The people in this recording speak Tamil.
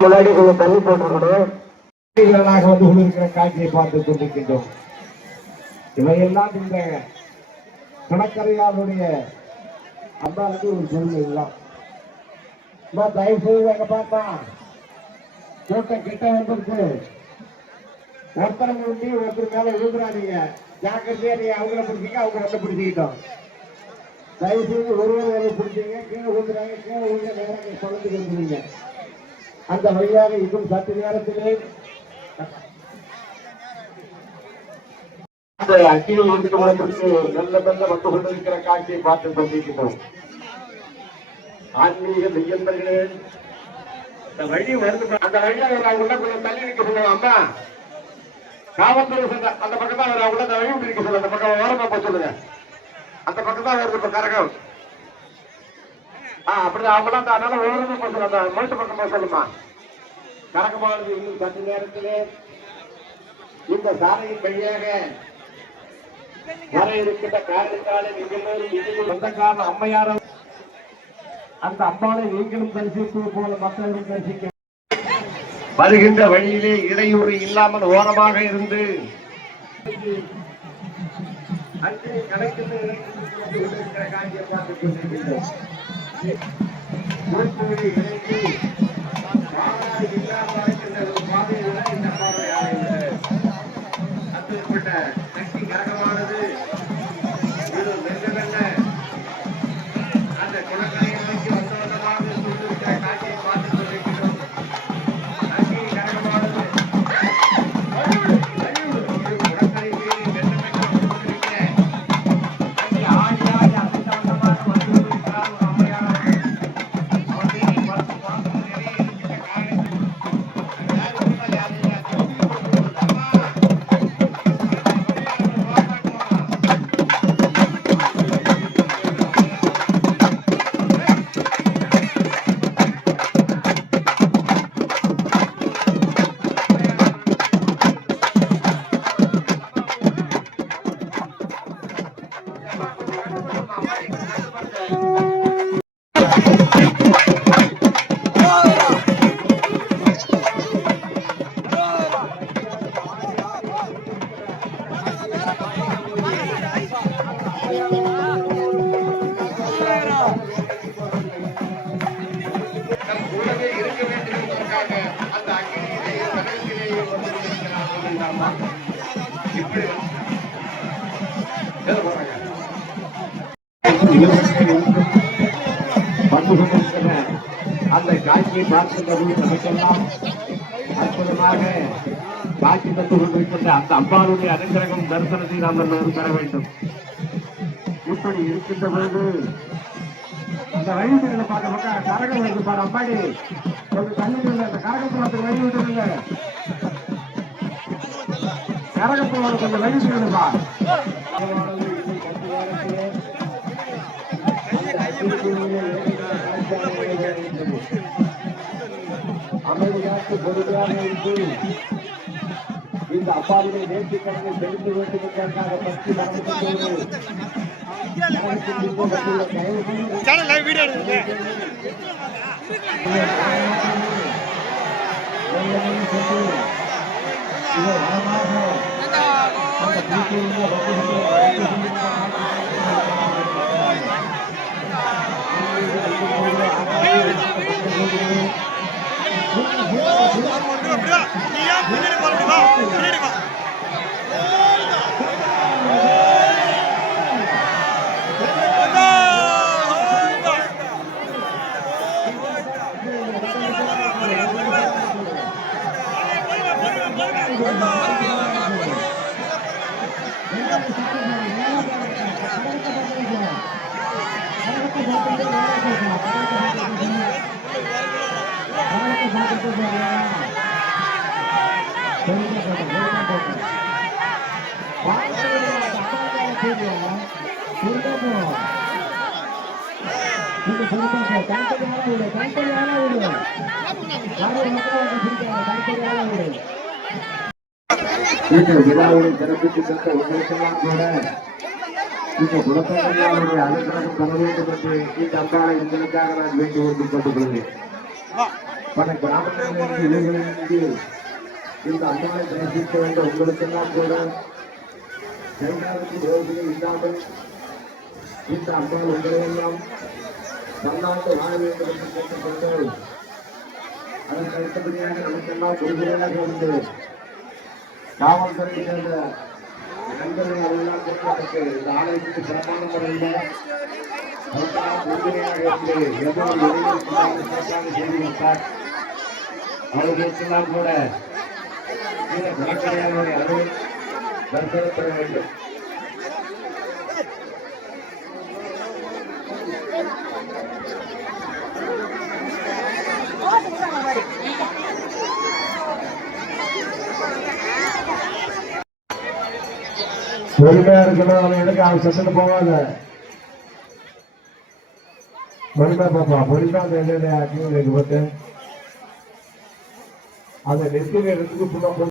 முன்னாடி கொஞ்சம் தண்ணி போட்டுக்கணும். வந்து கொண்டிருக்கிற காட்சியை பார்த்துக் கொண்டிருக்கின்றோம். இவையெல்லாம் இந்த கடற்கரையாருடைய அம்பாளுக்கு ஒரு பெருமை எல்லாம் தயவு செய்து எங்க பார்த்தா கூட்டம் கிட்ட வந்திருக்கு. ஒருத்தரை முடி ஒருத்தர் மேல விழுந்துடாதீங்க. ஜாக்கிரதையா நீங்க அவங்கள பிடிச்சிங்க, அவங்க ரெண்டு பிடிச்சிக்கிட்டோம். தயவு செய்து ஒருவர் பிடிச்சிங்க, கீழே விழுந்துறாங்க. கீழே விழுந்த நேரம் சொல்றதுக்கு வந்துருங்க. அந்த வழியாக இன்னும் சற்று நேரத்திலே அக்கியில் நல்ல நல்ல வந்து கொண்டிருக்கிற காட்சியை பார்த்து கொண்டிருக்கிறோம். ஆன்மீக மெய்யன்பர்களே, இந்த வழி வருது. அந்த வழியாக அவங்கள கொஞ்சம் தள்ளி நிற்க சொல்லுவாங்க. அம்மா காவல்துறை அந்த பக்கம் தான் அவங்கள அந்த வழி விட்டு நிற்க சொல்லுங்க. அந்த பக்கம் ஓரமா போய் சொல்லுங்க. அந்த பக்கம் தான் வருது இப்ப கரகம். அப்படிதான் அவங்களாம் அதனால ஓரமா போய் சொல்லுங்க. அந்த மனுஷ பக்கம் போய் சொல்லுமா. கரகமானது இன்னும் சற்று நேரத்திலே இந்த சாலையின் வழியாக வர இருக்கின்ற காரணத்தாலே சொந்த காரணம் அம்மையாரும் அந்த அம்மாவை நீங்களும் தரிசிப்பது போல மக்களும் தரிசிக்க வருகின்ற வழியிலே இடையூறு இல்லாமல் ஓரமாக இருந்து காட்சியை பார்த்துக் கொண்டிருக்கின்றோம். கரகமானது அந்த குளக்கரையை நோக்கி வந்தவண்ணமாக சொல்லிருக்கிற காட்சியை பார்த்துக் கொண்டிருக்கிறோம். கரகமானது குளக்கரை ஆடி ஆடி அசைத்தவண்ணமாக வந்திருக்கிறார் ஒரு அம்மையார். அந்த காட்சியை பார்க்கின்றது நமக்கெல்லாம் அற்புதமாக காட்சி தந்து கொண்டிருக்கின்ற அந்த அம்பாளுடைய அனுகிரகம் தரிசனத்தை நாம் எல்லோரும் பெற வேண்டும். இப்படி இருக்கின்ற பொழுது அந்த வழிமுறைகளை பார்க்க பக்கம் கரகம் வந்து பாரு. அம்பாடி கொஞ்சம் தண்ணி அந்த கரகப்புறத்துக்கு வழி விட்டுருங்க. கரகப்புறோட கொஞ்சம் வழி விட்டுருங்கப்பா. அமைதியாக பொறுமையாக இருந்து இந்த அப்பாவுடைய நேற்று கடனை தெரிந்து வேண்டும் என்பதற்காக பற்றி விழாவை சிறப்பித்து தந்த உங்களுக்கெல்லாம் கூட இந்த குலத்தங்களையாவுடைய அனுகிரகம் பெற வேண்டும் என்று இந்த அம்பாளை உங்களுக்காக நான் வேண்டி ஓட்டிக் கொண்டு கொள்கிறேன். பல கிராமங்களிலிருந்து இந்த அம்மாவை தரிசிக்க வேண்ட உங்களுக்கெல்லாம் கூட இரண்டாவது யோசனை இல்லாமல் இந்த அம்மா உங்களையெல்லாம் பல்லாண்டு வாழ வேண்டும் என்று கேட்டுக்கொண்டு அதற்கு அடுத்தபடியாக நமக்கெல்லாம் கொடுக்கிறதாக வந்து காவல்துறை சேர்ந்த நண்பர்கள் அதெல்லாம் கொடுப்பதற்கு இந்த ஆலயத்துக்கு சிறப்பான முறையில் உறுதுணையாக இருந்து எவ்வளவு செய்து வைத்தார் அவர்களுக்கெல்லாம் கூட இந்த குணக்கடையாளருடைய அருள் தரிசனப்பட வேண்டும். பொறுமையா இருக்கணும். அவன் எனக்கு அவன் செஷன் போவாத பொறுமையா பாப்பா பொறுமையா அந்த எண்ணெய் ஆக்கி போட்டு அந்த நெத்தில இடத்துக்கு